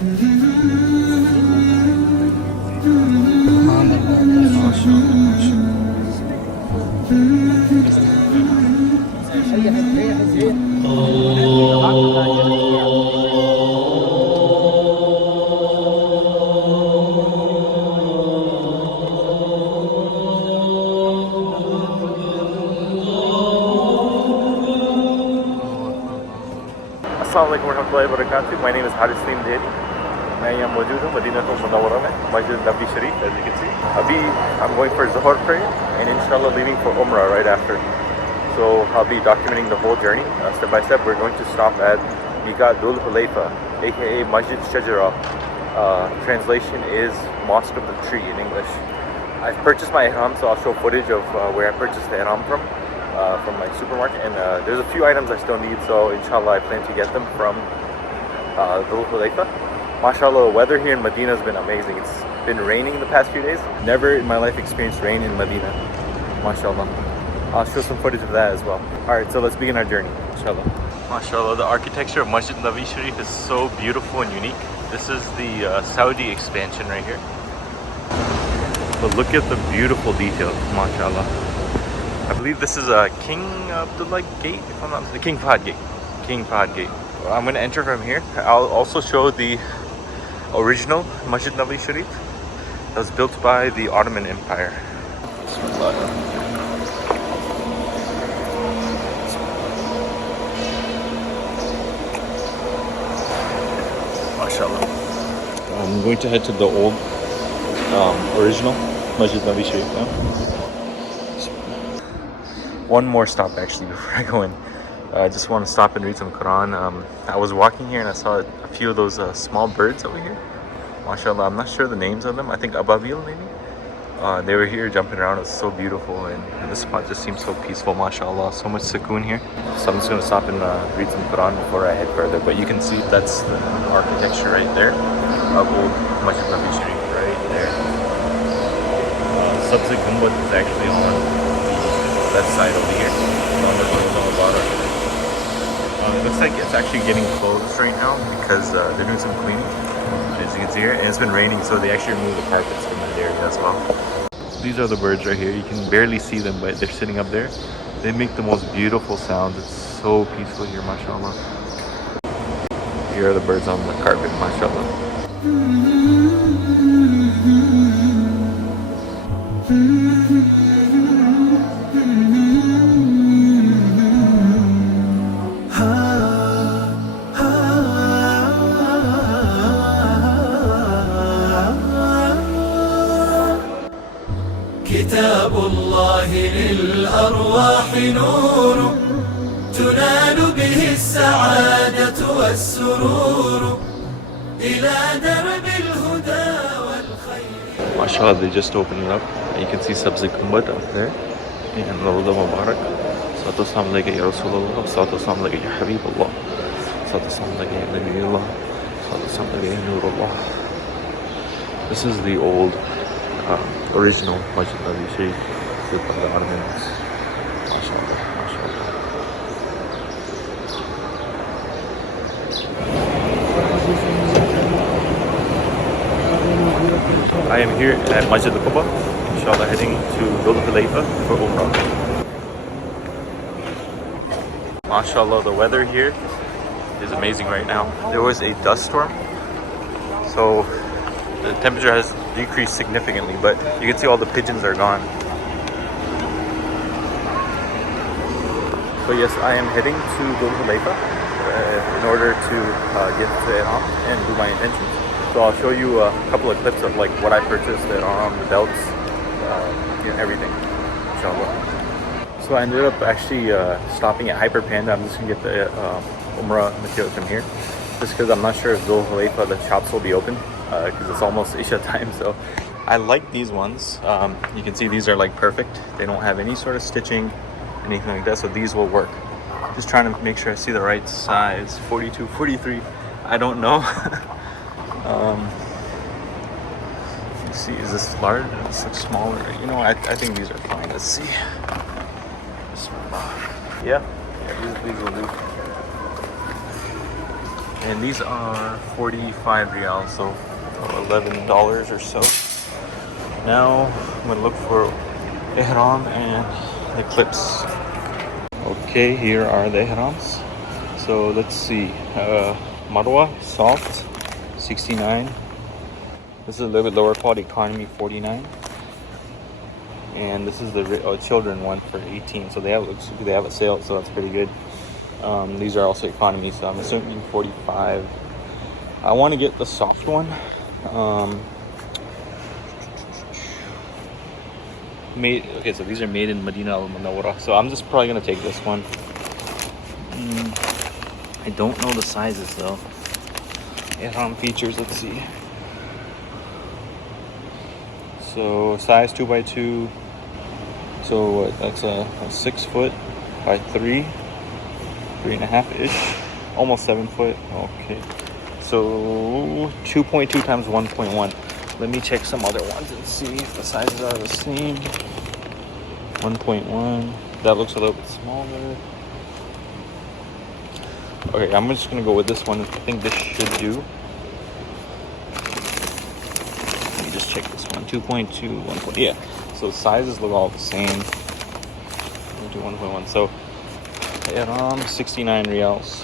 Assalamualaikum warahmatullahi wabarakatuh. My name is Hādhā मैं यहाँ मौजूद हूँ मदीना मुनव्वरा में Masjid Nabi Sharif, as you can see. Abhi, I'm going for Zuhr prayer and inshallah leaving for Umrah right after. So I'll be documenting the whole journey step by step. We're going to stop at Meeqat Dhu Al Hulayfa, aka Masjid Shajara. Translation is Mosque of the Tree in English. I've purchased my Ihraam, so I'll show footage of where I purchased the Ihraam from my supermarket, and there's a few items I still need, so inshallah I plan to get them from Dhul Hulayfa. MashaAllah, the weather here in Medina has been amazing. It's been raining the past few days. Never in my life experienced rain in Medina. MashaAllah. I'll show some footage of that as well. Alright, so let's begin our journey, inshallah. MashaAllah, the architecture of Masjid Nabi Sharif is so beautiful and unique. This is the Saudi expansion right here. But look at the beautiful details, MashaAllah. I believe this is a King Abdullah Gate, if I'm not mistaken. King Fahd Gate. King Fahd Gate. I'm going to enter from here. I'll also show the original Masjid Nabi Sharif that was built by the Ottoman Empire. MashaAllah. I'm going to head to the old original Masjid Nabi Sharif now. One more stop actually before I go in. I just want to stop and read some Quran. I was walking here and I saw a few of those small birds over here. MashaAllah, I'm not sure the names of them. I think Ababil maybe. They were here jumping around. It's so beautiful, and this spot just seems so peaceful. MashaAllah, so much sukoon here. So I'm just going to stop and read some Quran before I head further. But you can see that's the architecture right there of old Masjid Nabi Sharif right there. Sabzi Gumbad is actually on the left side over here. It looks like it's actually getting closed right now because they're doing some cleaning, as you can see here, and it's been raining, so they actually removed the carpets from that area as well. So these are the birds right here. You can barely see them, but they're sitting up there. They make the most beautiful sounds. It's so peaceful here, mashallah. Here are the birds on the carpet, mashallah. كتاب الله للأرواح نور تنال به السعادة والسرور إلى درب الهدى والخير. MashaAllah, they just opened it up. You can see Sabzi Gumbad up there. And Rawda Mubarak. Salatu Salam alayka ya Rasulullah. Salatu Salam alayka ya Habibullah. Salatu Salam alayka ya Nabiyullah. Salatu Salam alayka ya Nurullah. This is the old original Masjid Nabi Sharif built by the Ottomans. MashaAllah, MashaAllah. I am here at Masjid Quba, inshallah heading to Dhul Hulayfa for Umrah. MashaAllah, the weather here is amazing right now. There was a dust storm, so the temperature has decreased significantly, but you can see all the pigeons are gone. So yes, I am heading to Dhul Hulayfa in order to get to Ihraam and do my intentions. So I'll show you a couple of clips of like what I purchased, the Ihraam, the belts, everything, inshallah. So I ended up actually stopping at Hyper Panda. I'm just gonna get the Umrah materials from here, just because I'm not sure if Dhul Hulayfa, the shops will be open. Because it's almost Isha time, so I like these ones. You can see these are like perfect. They don't have any sort of stitching, anything like that, so these will work. Just trying to make sure I see the right size. 42, 43, I don't know. Let's see, is this large? This looks smaller. You know, I think these are fine. Let's see. Yeah, these will do. And these are 45 riyals, so $11 or so. Now I'm gonna look for Ihraam and the clips. Okay, here are the Ihrams. So let's see. Marwa, soft, 69. This is a little bit lower quality, economy, 49. And this is the children one for 18. So they have a sale, so that's pretty good. These are also economy, so I'm assuming 45. I want to get the soft one. Okay, so these are made in Madinah al-Munawwarah. So I'm just probably gonna take this one. I don't know the sizes though. Ihram features, let's see. So size 2x2. So what, that's a 6 foot by 3.5 ish, almost 7 foot. Okay, so 2.2 times 1.1. Let me check some other ones and see if the sizes are the same. 1.1. That looks a little bit smaller. Okay, I'm just gonna go with this one. I think this should do. Let me just check this one. 2.2, 1. Yeah. So sizes look all the same. 2.2, 1.1. So Ihram, 69 riyals.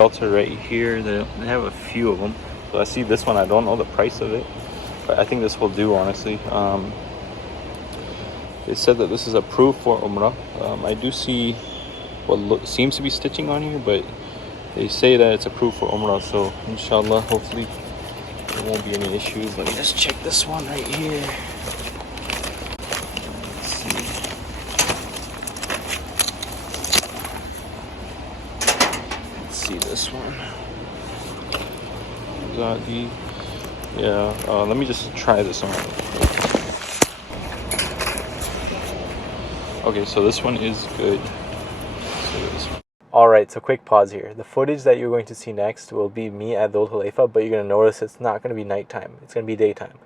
Shelter right here. They have a few of them. So I see this one. I don't know the price of it, but I think this will do, honestly. They said that this is approved for Umrah. I do see what seems to be stitching on here, but they say that it's approved for Umrah. So inshallah, hopefully there won't be any issues. Let me just check this one right here. Let's see. Let's see this one. Got the let me just try this one. Okay, so this one is good. Alright, so quick pause here. The footage that you're going to see next will be me at Dhul Hulayfa, but you're going to notice it's not going to be nighttime. It's going to be daytime.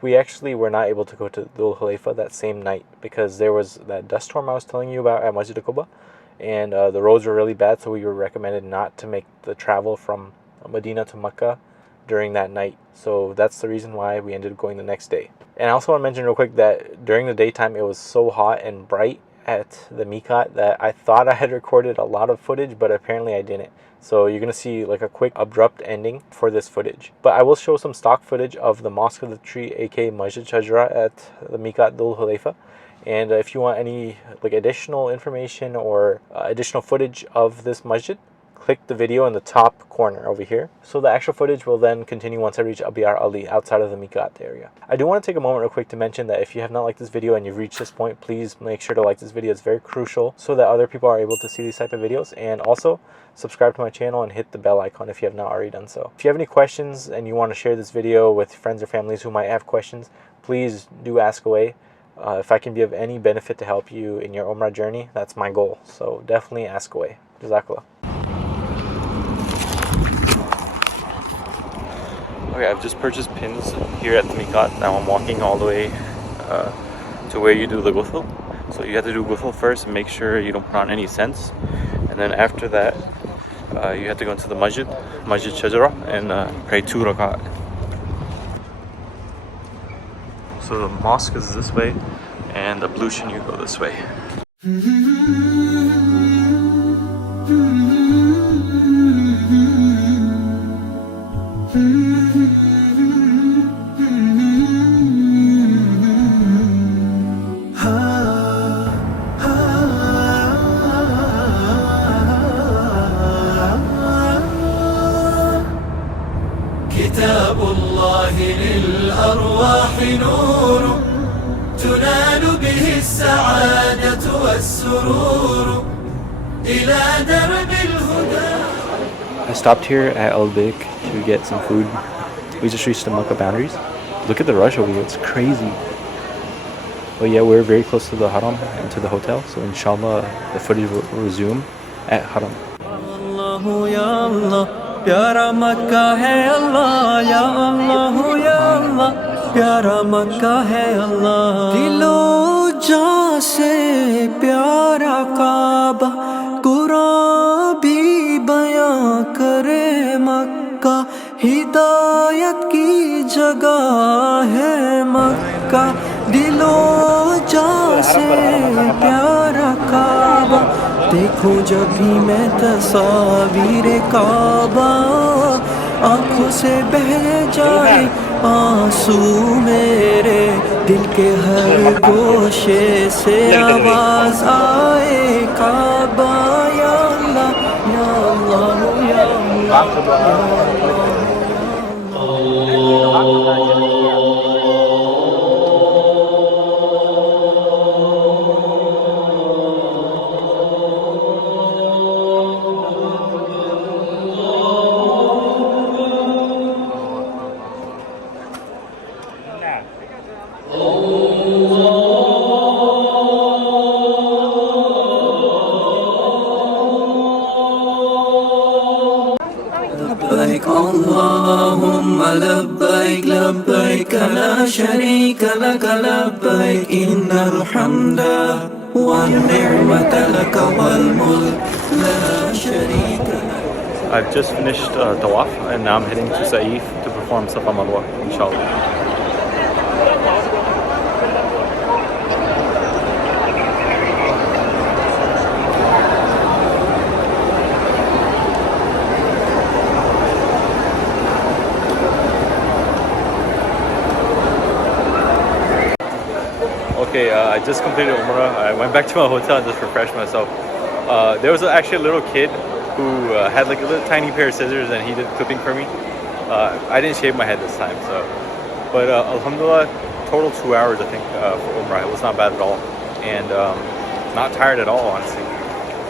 We actually were not able to go to Dhul Hulayfa that same night because there was that dust storm I was telling you about at Masjid Quba, and the roads were really bad, so we were recommended not to make the travel from Medina to Makkah during that night. So that's the reason why we ended up going the next day. And I also want to mention real quick that during the daytime it was so hot and bright at the Meeqat that I thought I had recorded a lot of footage, but apparently I didn't. So you're gonna see like a quick abrupt ending for this footage. But I will show some stock footage of the Mosque of the Tree, aka Masjid Shajra, at the Meeqat Dhu Al Hulayfa. And if you want any like additional information or additional footage of this masjid, click the video in the top corner over here. So the actual footage will then continue once I reach Abiyar Ali outside of the Meeqat area. I do want to take a moment real quick to mention that if you have not liked this video and you've reached this point, please make sure to like this video. It's very crucial so that other people are able to see these type of videos. And also subscribe to my channel and hit the bell icon if you have not already done so. If you have any questions and you want to share this video with friends or families who might have questions, please do ask away. If I can be of any benefit to help you in your Umrah journey, that's my goal. So definitely ask away. Jazakallah. Okay, I've just purchased pins here at the Meeqat. Now I'm walking all the way to where you do the Ghusl. So you have to do Ghusl first and make sure you don't put on any scents. And then after that, you have to go into the Masjid Shajra, and pray 2 rak'at. So the mosque is this way, and ablution you go this way. كتاب الله للأرواح نور تنال به السعادة والسرور إلى درب الهدى. I stopped here at Al-Bik to get some food. We just reached the Makkah boundaries. Look at the rush over here, it's crazy. But yeah, we're very close to the Haram and to the hotel, so inshallah the footage will resume at Haram. प्यारा मक्का है अल्लाह या अल्लाह या अल्लाह प्यारा मक्का है अल्लाह दिलो जान से प्यारा काबा कुरान भी बयां करे मक्का हिदायत की जगह है मक्का दिलो जान से प्यारा काबा देखूं जब भी मैं तस्वीर काबा आँखों से बह जाए आंसू मेरे दिल के हर गोशे से आवाज आए काबा या अल्लाह या अल्लाह या لبيك اللهم لبيك لبيك لا شريك لك لبيك إن الحمد والنعمة لك والملك لا شريك لك. I've just finished Tawaf and now I'm heading to Sa'if to perform Salam, inshallah. Okay, I just completed Umrah. I went back to my hotel and just refreshed myself. There was actually a little kid who had like a little tiny pair of scissors and he did clipping for me. I didn't shave my head this time, so. But alhamdulillah, total 2 hours I think for Umrah. It was not bad at all. And not tired at all, honestly.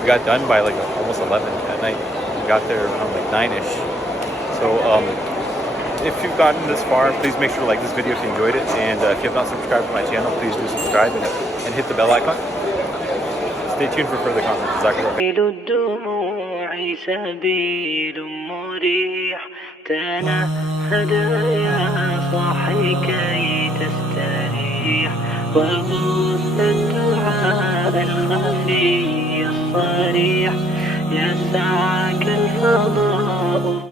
We got done by like almost 11 at night. We got there around like 9-ish. So if you've gotten this far, please make sure to like this video if you enjoyed it. And if you have not subscribed to my channel, please do subscribe and hit the bell icon. Stay tuned for further content. الدموع سبيل مريح تنهد يا صاحي كي تستريح وبث الدعاء الخفي الصريح يسعك الفضاء